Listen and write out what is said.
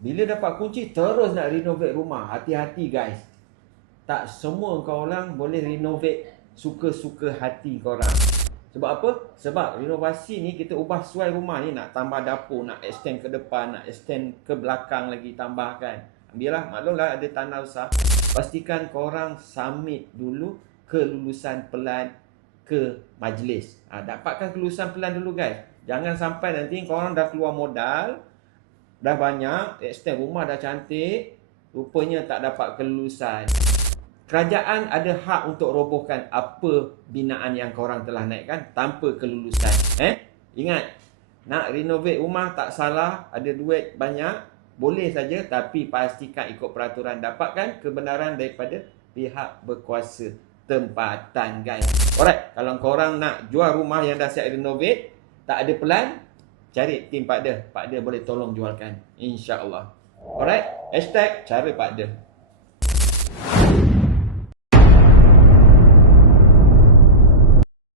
Bila dapat kunci, terus nak renovate rumah. Hati-hati guys. Tak semua korang boleh renovate suka-suka hati korang. Sebab apa? Sebab renovasi ni kita ubah sesuai rumah ni. Nak tambah dapur, nak extend ke depan, nak extend ke belakang lagi, tambahkan. Ambillah, maklumlah ada tanah besar. Pastikan korang submit dulu kelulusan pelan ke majlis. Dapatkan kelulusan pelan dulu guys. Jangan sampai nanti korang dah keluar modal, dah banyak, extend rumah dah cantik, rupanya tak dapat kelulusan. Kerajaan ada hak untuk robohkan apa binaan yang korang telah naikkan tanpa kelulusan. Ingat, nak renovate rumah tak salah, ada duit banyak, boleh saja, tapi pastikan ikut peraturan. Dapatkan kebenaran daripada pihak berkuasa tempatan guys. Alright, kalau korang nak jual rumah yang dah siap renovate, tak ada pelan, cari tim Pak De. Pak De boleh tolong jualkan, insya-Allah. Alright, #cara Pak De.